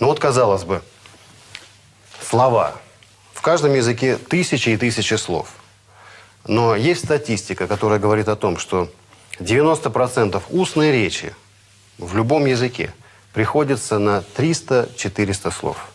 Ну вот, казалось бы, слова. В каждом языке тысячи и тысячи слов. Но есть статистика, которая говорит о том, что 90% устной речи в любом языке приходится на 300-400 слов.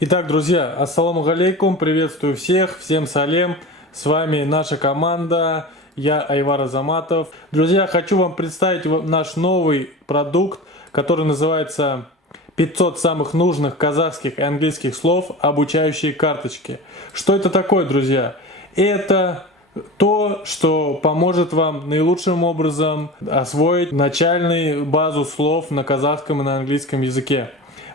Итак, друзья, ассаламу алейкум, приветствую всех, всем салем, с вами наша команда, я Айвар Азаматов. Друзья, хочу вам представить наш новый продукт, который называется 500 самых нужных казахских и английских слов, обучающие карточки. Что это такое, друзья? Это то, что поможет вам наилучшим образом освоить начальную базу слов на казахском и на английском языке.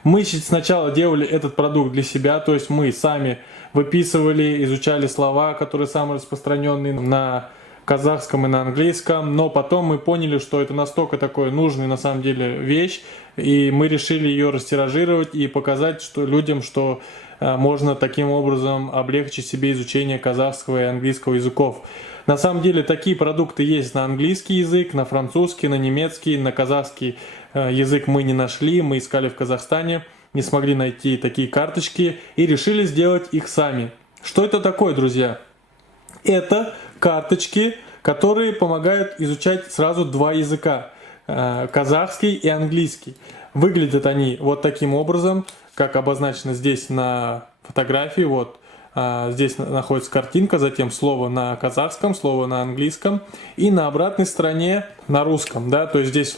Мы сначала делали этот продукт для себя, то есть мы сами выписывали, изучали слова, которые самые распространенные на казахском и на английском, но потом мы поняли, что это настолько такой нужный на самом деле вещь, и мы решили ее растиражировать и показать людям, что можно таким образом облегчить себе изучение казахского и английского языков. На самом деле такие продукты есть на английский язык, на французский, на немецкий, на казахский язык мы не нашли, мы искали в Казахстане, не смогли найти такие карточки и решили сделать их сами. Что это такое, друзья? Это карточки, которые помогают изучать сразу два языка, казахский и английский. Выглядят они вот таким образом, как обозначено здесь на фотографии. Вот здесь находится картинка, затем слово на казахском, слово на английском и на обратной стороне на русском, да, то есть здесь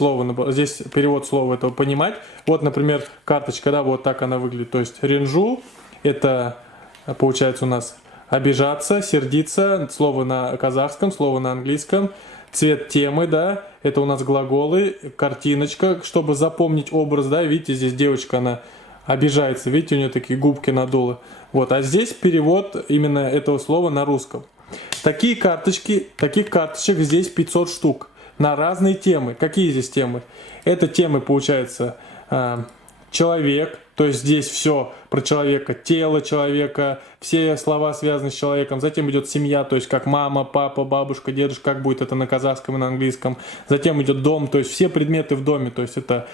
здесь перевод слова этого понимать. Вот, например, карточка, да, вот так она выглядит, то есть ренжу, это получается у нас обижаться, сердиться, слово на казахском, слово на английском. Цвет темы, да, это у нас глаголы, картиночка, чтобы запомнить образ, да, видите, здесь девочка, она обижается, видите, у нее такие губки надулы. Вот, а здесь перевод именно этого слова на русском. Таких карточек здесь 500 штук на разные темы. Какие здесь темы? Это темы, получается, человек, то есть здесь все про человека, тело человека, все слова связаны с человеком. Затем идет семья, то есть как мама, папа, бабушка, дедушка, как будет это на казахском и на английском. Затем идет дом, то есть все предметы в доме, то есть это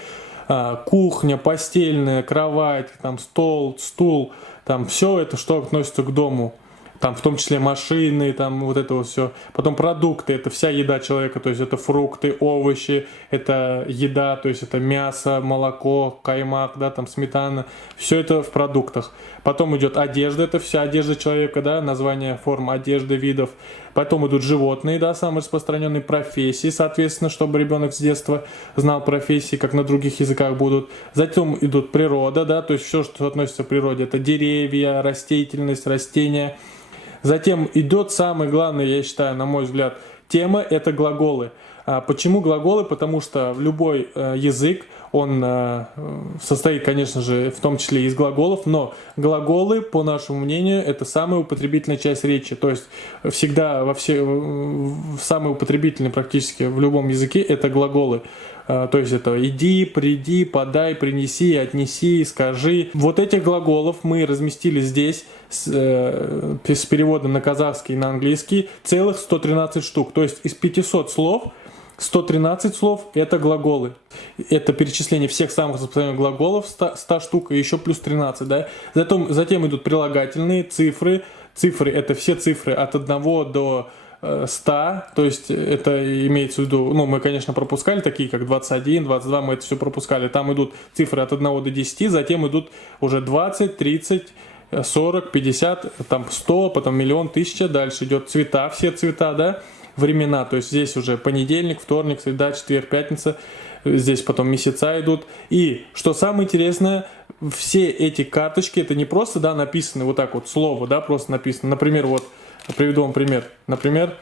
кухня, постельная, кровать, там стол, стул, там все это, что относится к дому. Там в том числе машины, там вот это вот все. Потом продукты, это вся еда человека, то есть это фрукты, овощи, это еда, то есть это мясо, молоко, каймак, да, там сметана, все это в продуктах. Потом идет одежда, это вся одежда человека, да, название форм одежды, видов. Потом идут животные, да, самые распространенные профессии, соответственно, чтобы ребенок с детства знал профессии, как на других языках будут. Затем идут природа, да, то есть все, что относится к природе, это деревья, растительность, растения. Затем идет самое главное, я считаю, на мой взгляд, тема – это глаголы. Почему глаголы? Потому что любой язык, он состоит, конечно же, в том числе из глаголов, но глаголы, по нашему мнению, это самая употребительная часть речи. То есть всегда самые употребительные практически в любом языке это глаголы. То есть это иди, приди, подай, принеси, отнеси, скажи. Вот этих глаголов мы разместили здесь с переводом на казахский и на английский целых 113 штук. То есть из 500 слов 113 слов это глаголы. Это перечисление всех самых распространенных глаголов 100 штук и еще плюс 13. Да? Затем идут прилагательные, цифры. Цифры это все цифры от 1 до 100, то есть это имеется в виду, ну мы, конечно, пропускали такие, как 21, 22, мы это все пропускали. Там идут цифры от 1 до 10, затем идут уже 20, 30, 40, 50, там 100, потом миллион, 1000, дальше идет цвета, все цвета, да, времена, то есть здесь уже понедельник, вторник, среда, четверг, пятница, здесь потом месяца идут. И, что самое интересное, все эти карточки, это не просто, да, написаны вот так вот, слово, да, просто написано, например, вот, приведу вам пример. Например,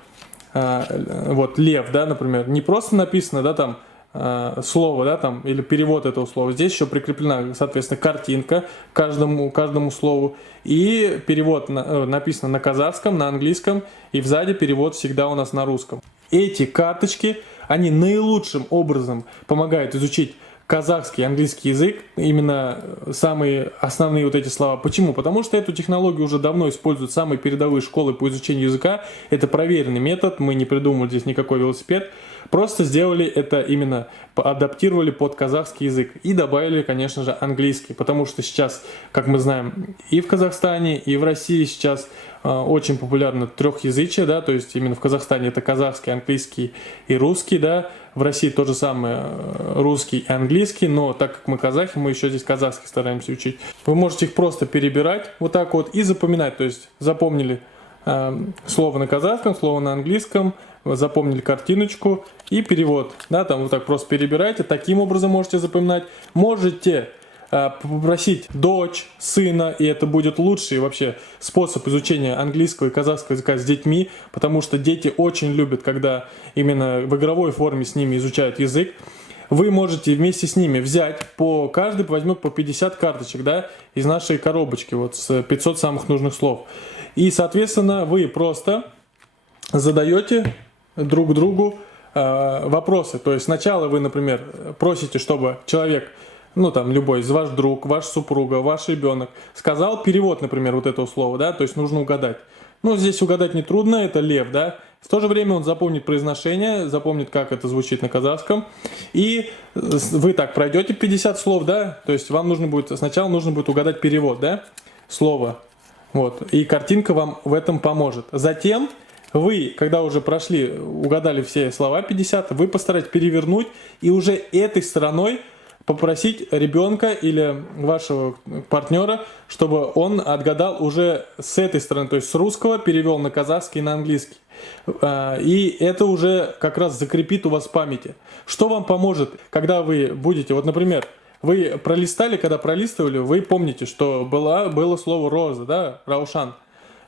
вот лев, да, например, не просто написано, да, там слово, да, там, или перевод этого слова. Здесь еще прикреплена, соответственно, картинка к каждому слову. И перевод написано на казахском, на английском, и сзади перевод всегда у нас на русском. Эти карточки, они наилучшим образом помогают изучить казахский, английский язык, именно самые основные вот эти слова. Почему? Потому что эту технологию уже давно используют самые передовые школы по изучению языка. Это проверенный метод, мы не придумали здесь никакой велосипед. Просто сделали это именно, адаптировали под казахский язык и добавили, конечно же, английский. Потому что сейчас, как мы знаем, и в Казахстане, и в России сейчас очень популярно трехязычие, да, то есть именно в Казахстане это казахский, английский и русский, да, в России то же самое русский и английский, но так как мы казахи, мы еще здесь казахский стараемся учить. Вы можете их просто перебирать вот так вот и запоминать, то есть запомнили слово на казахском, слово на английском, запомнили картиночку и перевод, да, там вот так просто перебирайте, таким образом можете запоминать, можете попросить дочь, сына, и это будет лучший вообще способ изучения английского и казахского языка с детьми, потому что дети очень любят, когда именно в игровой форме с ними изучают язык. Вы можете вместе с ними взять, каждый возьмет по 50 карточек, да, из нашей коробочки, вот с 500 самых нужных слов. И, соответственно, вы просто задаете друг другу вопросы. То есть сначала вы, например, просите, чтобы человек, ну там любой, ваш друг, ваш супруга, ваш ребенок, сказал перевод, например, вот этого слова, да, то есть нужно угадать. Ну, здесь угадать нетрудно, это лев, да. В то же время он запомнит произношение, запомнит, как это звучит на казахском. И вы так пройдете 50 слов, да, то есть вам нужно будет, сначала нужно будет угадать перевод, да, слова. Вот, и картинка вам в этом поможет. Затем вы, когда уже прошли, угадали все слова 50, вы постарайтесь перевернуть и уже этой стороной попросить ребенка или вашего партнера, чтобы он отгадал уже с этой стороны, то есть с русского перевел на казахский и на английский. И это уже как раз закрепит у вас в памяти. Что вам поможет, когда вы будете, вот, например, вы пролистали, когда пролистывали, вы помните, что было слово роза, да, раушан.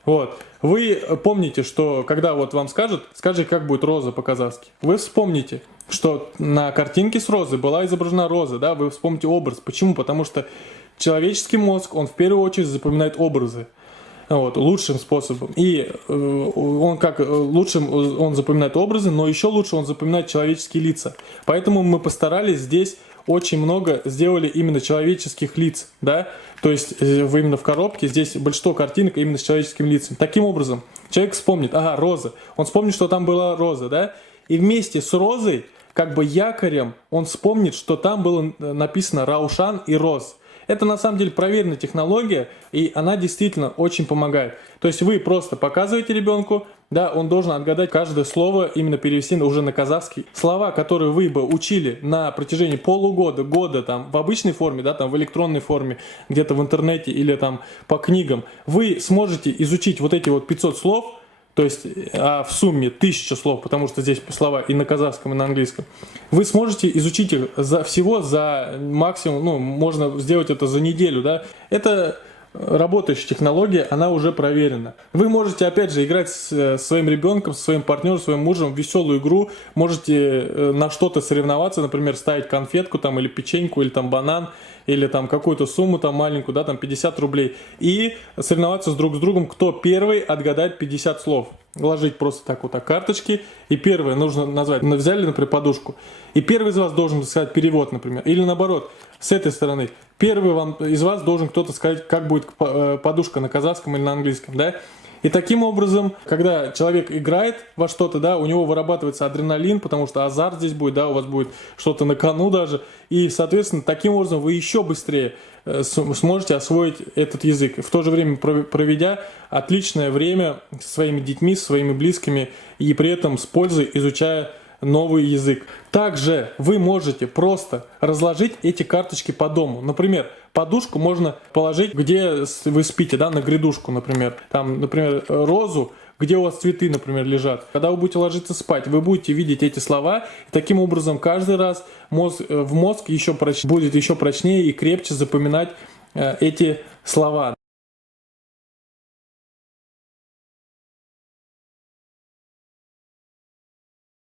Вот. Вы помните, что когда вот вам скажут, скажи, как будет роза по-казахски. Вы вспомните, что на картинке с розой была изображена роза, да, вы вспомните образ. Почему? Потому что человеческий мозг, он в первую очередь запоминает образы. Вот, лучшим способом. И он запоминает образы, но еще лучше он запоминает человеческие лица. Поэтому мы постарались здесь очень много сделали именно человеческих лиц, да, то есть вы именно в коробке, здесь большинство картинок именно с человеческим лицом. Таким образом, человек вспомнит, ага, роза, он вспомнит, что там была роза, да, и вместе с розой, как бы якорем, он вспомнит, что там было написано Раушан и Роз. Это на самом деле проверенная технология, и она действительно очень помогает. То есть вы просто показываете ребенку, да, он должен отгадать каждое слово, именно перевести уже на казахский. Слова, которые вы бы учили на протяжении полугода, года, там, в обычной форме, да, там, в электронной форме, где-то в интернете или там по книгам, вы сможете изучить вот эти вот 500 слов, то есть в сумме 1000 слов, потому что здесь слова и на казахском, и на английском, вы сможете изучить их за максимум, ну, можно сделать это за неделю, да. Это работающая технология, она уже проверена. Вы можете, опять же, играть с своим ребенком, со своим партнером, своим мужем в веселую игру, можете на что-то соревноваться, например, ставить конфетку там, или печеньку, или там банан, или там какую-то сумму там маленькую, да, там 50 рублей, и соревноваться друг с другом, кто первый отгадает 50 слов. Ложить просто так вот так карточки, и первое нужно назвать, взяли, например, подушку, и первый из вас должен сказать перевод, например, или наоборот, с этой стороны, первый из вас должен кто-то сказать, как будет подушка на казахском или на английском, да. И таким образом, когда человек играет во что-то, да, у него вырабатывается адреналин, потому что азарт здесь будет, да, у вас будет что-то на кону даже. И, соответственно, таким образом вы еще быстрее сможете освоить этот язык. В то же время проведя отличное время со своими детьми, со своими близкими, и при этом с пользой изучая новый язык. Также вы можете просто разложить эти карточки по дому. Например, подушку можно положить, где вы спите, да, на грядушку, например. Там, например, розу, где у вас цветы, например, лежат. Когда вы будете ложиться спать, вы будете видеть эти слова. И таким образом каждый раз мозг будет еще прочнее и крепче запоминать эти слова.